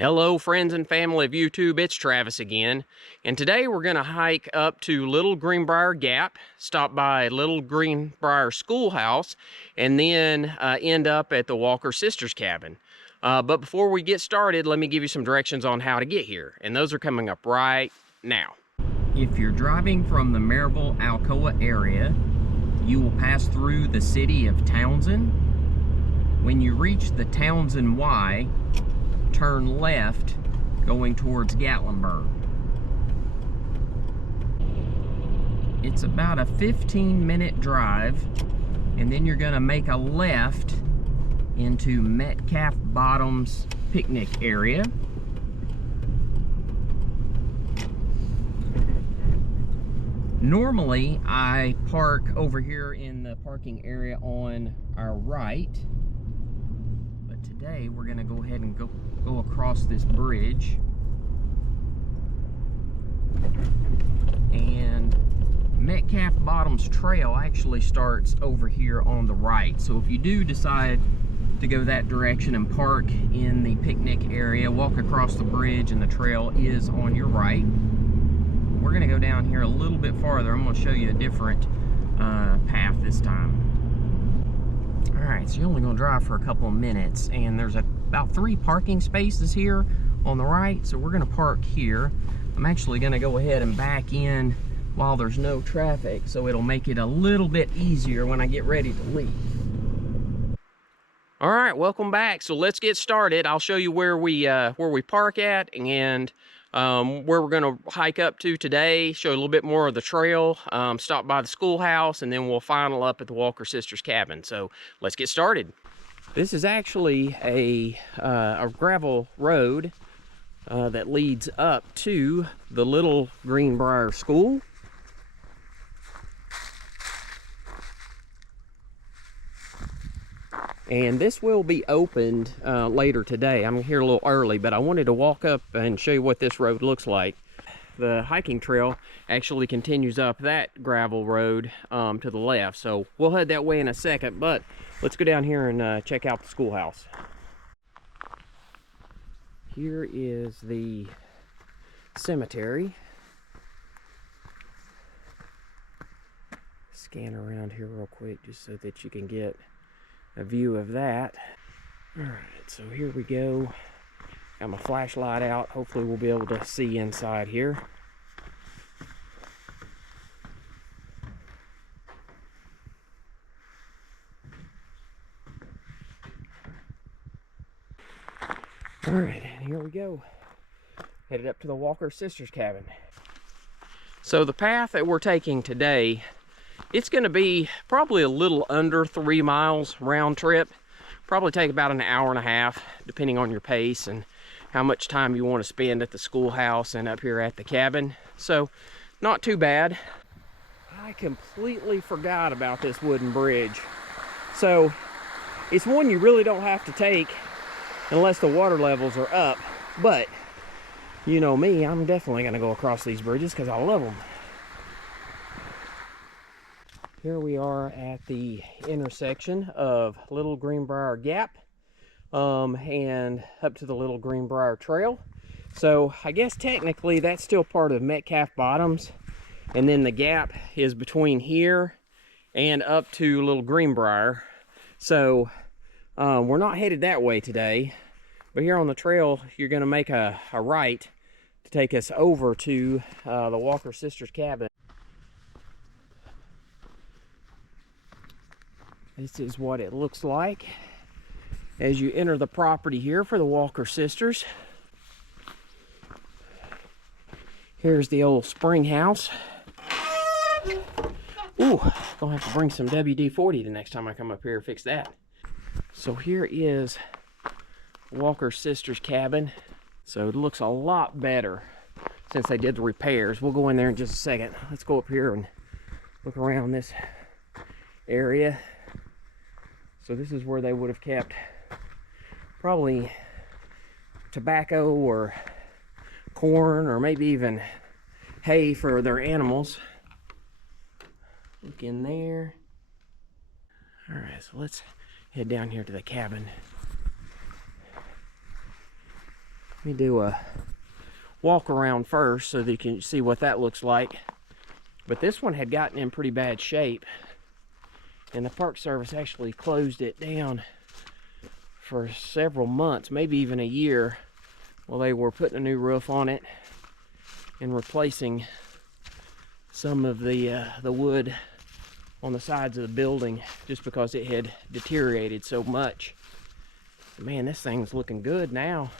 Hello friends and family of YouTube, it's Travis again, and today we're going to hike up to Little Greenbrier Gap, stop by Little Greenbrier Schoolhouse, and then end up at the Walker Sisters cabin. But before we get started, let me give you some directions on how to get here, and those are coming up right now. If you're driving from the Maryville, Alcoa area, you will pass through the city of Townsend. When you reach the Townsend Y, turn left going towards Gatlinburg. It's about a 15-minute drive, and then you're going to make a left into Metcalf Bottoms picnic area. Normally I park over here in the parking area on our right, but today we're going to go ahead and go across this bridge, and Metcalf Bottoms Trail actually starts over here on the right. So if you do decide to go that direction and park in the picnic area, walk across the bridge and the trail is on your right. We're going to go down here a little bit farther. I'm going to show you a different path this time. Alright, so you're only going to drive for a couple of minutes, and there's about 3 parking spaces here on the right, so we're going to park here. I'm actually going to go ahead and back in while there's no traffic, so it'll make it a little bit easier when I get ready to leave. Alright, welcome back. So let's get started. I'll show you where we park at, and where we're going to hike up to today, show you a little bit more of the trail, stop by the schoolhouse, and then we'll final up at the Walker Sisters cabin. So let's get started. This is actually a gravel road that leads up to the Little Greenbrier School. And this will be opened later today. I'm here a little early, but I wanted to walk up and show you what this road looks like. The hiking trail actually continues up that gravel road to the left. So we'll head that way in a second, but let's go down here and check out the schoolhouse. Here is the cemetery. Scan around here real quick just so that you can get a view of that. All right, so here we go. Got my flashlight out. Hopefully we'll be able to see inside here. All right, and here we go. Headed up to the Walker Sisters cabin. So the path that we're taking today, it's going to be probably a little under 3 miles round trip. Probably take about an hour and a half, depending on your pace and how much time you want to spend at the schoolhouse and up here at the cabin. So, not too bad. I completely forgot about this wooden bridge. So, it's one you really don't have to take unless the water levels are up. But, you know me, I'm definitely going to go across these bridges because I love them. Here we are at the intersection of Little Greenbrier Gap and up to the Little Greenbrier Trail. So I guess technically that's still part of Metcalf Bottoms, and then the gap is between here and up to Little Greenbrier. So we're not headed that way today, but here on the trail you're going to make a right to take us over to the Walker Sisters cabin. This is what it looks like as you enter the property here for the Walker Sisters. Here's the old spring house. Ooh, gonna have to bring some WD-40 the next time I come up here and fix that. So here is Walker Sisters cabin. So it looks a lot better since they did the repairs. We'll go in there in just a second. Let's go up here and look around this area. So this is where they would have kept probably tobacco or corn or maybe even hay for their animals. Look in there. All right, so let's head down here to the cabin. Let me do a walk around first so that you can see what that looks like. But this one had gotten in pretty bad shape, and the Park Service actually closed it down for several months, maybe even a year, while they were putting a new roof on it and replacing some of the wood on the sides of the building, just because it had deteriorated so much. Man, this thing's looking good now,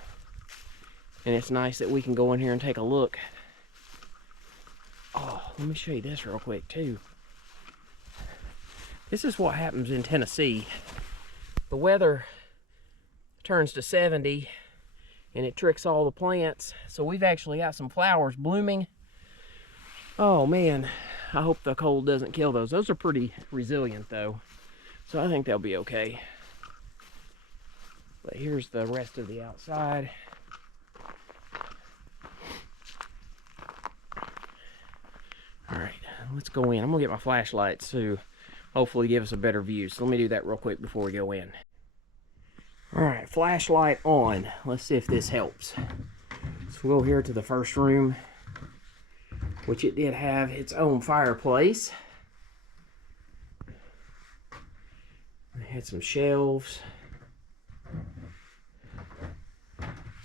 and it's nice that we can go in here and take a look. Oh, let me show you this real quick too. This is what happens in Tennessee. The weather turns to 70 and it tricks all the plants. So we've actually got some flowers blooming. Oh man, I hope the cold doesn't kill those. Those are pretty resilient though, so I think they'll be okay. But here's the rest of the outside. All right, let's go in. I'm gonna get my flashlight to hopefully give us a better view. So let me do that real quick before we go in. All right, flashlight on. Let's see if this helps. So we'll go here to the first room, which it did have its own fireplace. It had some shelves.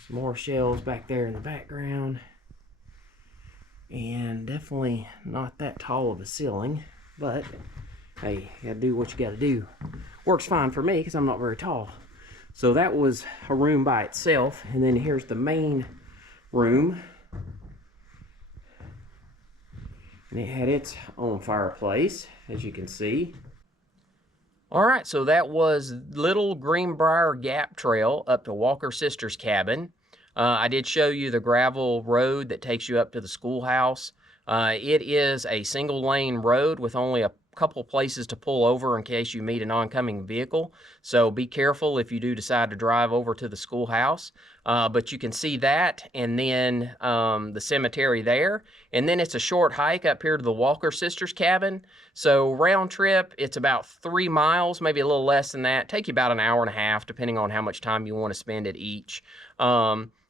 Some more shelves back there in the background. And definitely not that tall of a ceiling, but hey, you gotta do what you gotta do. Works fine for me because I'm not very tall. So that was a room by itself, and then here's the main room. And it had its own fireplace, as you can see. All right, so that was Little Greenbrier Gap Trail up to Walker Sisters cabin. I did show you the gravel road that takes you up to the schoolhouse. It is a single lane road with only a couple places to pull over in case you meet an oncoming vehicle. So be careful if you do decide to drive over to the schoolhouse. But you can see that, and then the cemetery there. And then it's a short hike up here to the Walker Sisters cabin. So round trip, it's about 3 miles, maybe a little less than that. Take you about an hour and a half, depending on how much time you want to spend at each.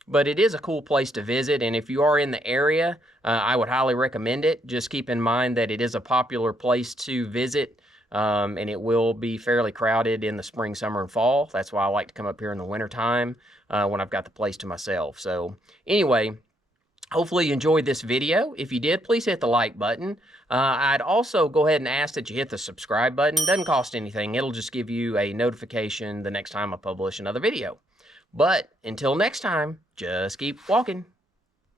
But it is a cool place to visit, and if you are in the area, I would highly recommend it. Just keep in mind that it is a popular place to visit, and it will be fairly crowded in the spring, summer, and fall. That's why I like to come up here in the wintertime when I've got the place to myself. So anyway, hopefully you enjoyed this video. If you did, please hit the like button. I'd also go ahead and ask that you hit the subscribe button. It doesn't cost anything. It'll just give you a notification the next time I publish another video. But until next time, just keep walking.